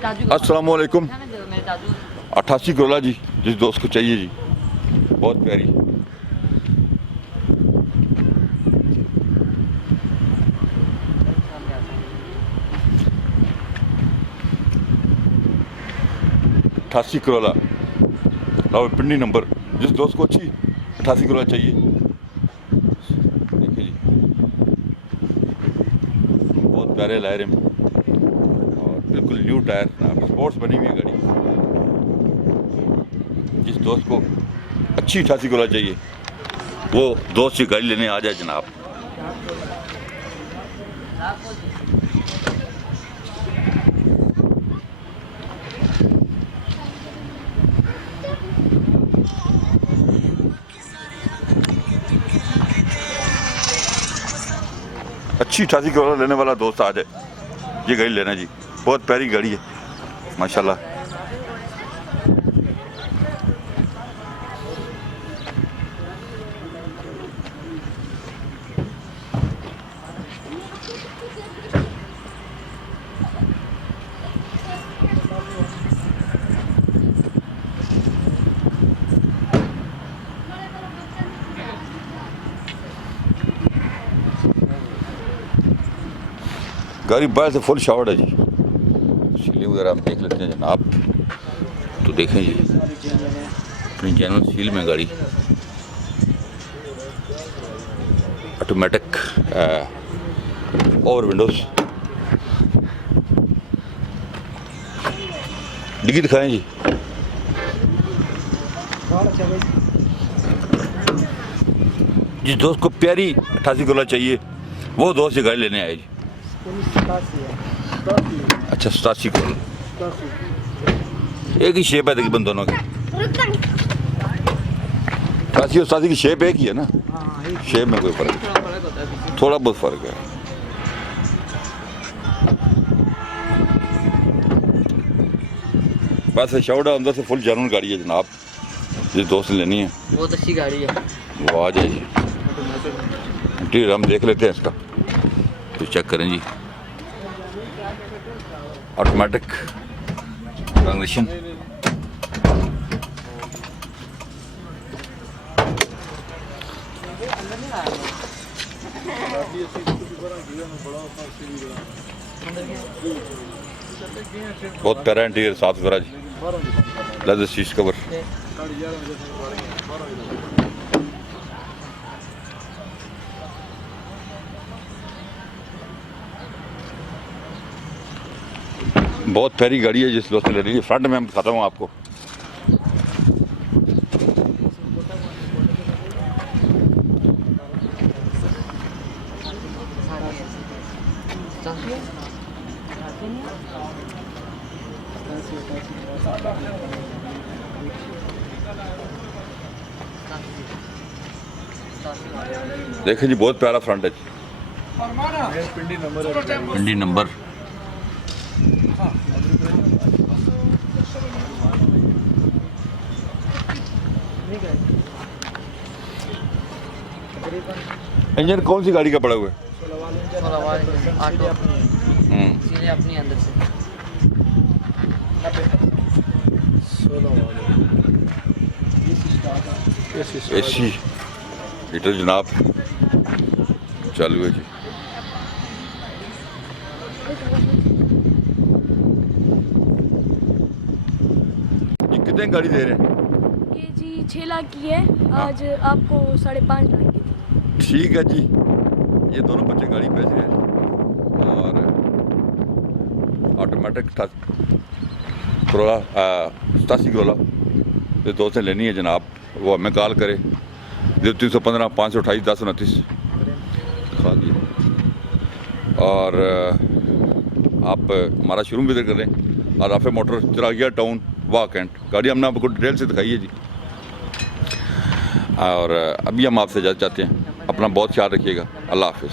अस्सलाम वालेकुम। 88 करोला जी, जिस दोस्त को चाहिए जी, बहुत प्यारी। अट्ठासी करोला रावलपिंडी नंबर, जिस दोस्त को अच्छी 88 करोला चाहिए। देखिए जी, बहुत प्यारे लायरे में और बिल्कुल न्यू टायर, स्पोर्ट्स बनी हुई है गाड़ी। जिस दोस्त को अच्छी 88 करोला चाहिए वो दोस्त की गाड़ी लेने आ जाए जनाब। अच्छी 88 करोला लेने वाला दोस्त आ जाए, ये गाड़ी लेना जी, बहुत प्यारी गाड़ी है माशाल्लाह। गाड़ी बाहर से फुल शावर्ड है जी, सीलिंग वगैरह हम देख लेते हैं जनाब। तो देखें जी, अपनी जेन्युइन सील में गाड़ी, ऑटोमेटिक और विंडोज। डिग्गी दिखाएं जी। जिस दोस्त को प्यारी 88 करोला चाहिए वो दोस्त ये गाड़ी लेने आए जी। अच्छा 87 करोला, एक ही शेप है तकरीबन दोनों की। 88 और 87 की शेप एक ही है ना, शेप में कोई फर्क है, थोड़ा बहुत फर्क है। बस शाउडा अंदर से फुल जानून गाड़ी है जनाब, जिस दोस्त ने लेनी है बहुत अच्छी गाड़ी है, वो आ जाइए। इंटीरियर हम देख लेते हैं इसका, तो चेक करें जी। ऑटोमेटिक ट्रांसमिशन, बहुत प्यारा इंटीरियर, साफ सुथरा जी, लेदर शीट कवर। बहुत प्यारी गाड़ी है, जिस दोस्त ने ले लीजिए। फ्रंट में हम दिखाता हूँ आपको। देखें जी, बहुत प्यारा फ्रंट है जी, पिंडी नंबर। इंजन कौन सी गाड़ी का पड़ा हुआ है? अपनी अंदर से एसी हीटर जनाब चालू है जी। ये कितने गाड़ी दे रहे हैं? ये जी 6 लाख की है, आज आपको 5.5 लाख की। ठीक है जी, ये दोनों बच्चे गाड़ी बेच रहे हैं और ऑटोमेटिक करोला 87 करोला ये दोस्त ने लेनी है जनाब, वो हमें कॉल करे 0315 528 1029 दिखा दिए। और आप हमारा शोरूम विजिट कर लें, और राफे मोटर चिरागिया टाउन वाह कैंट। गाड़ी हमने आपको डिटेल से दिखाई है जी। और अभी हम आपसे इजाज़त चाहते हैं, अपना बहुत ख्याल रखिएगा। अल्लाह हाफ़िज़।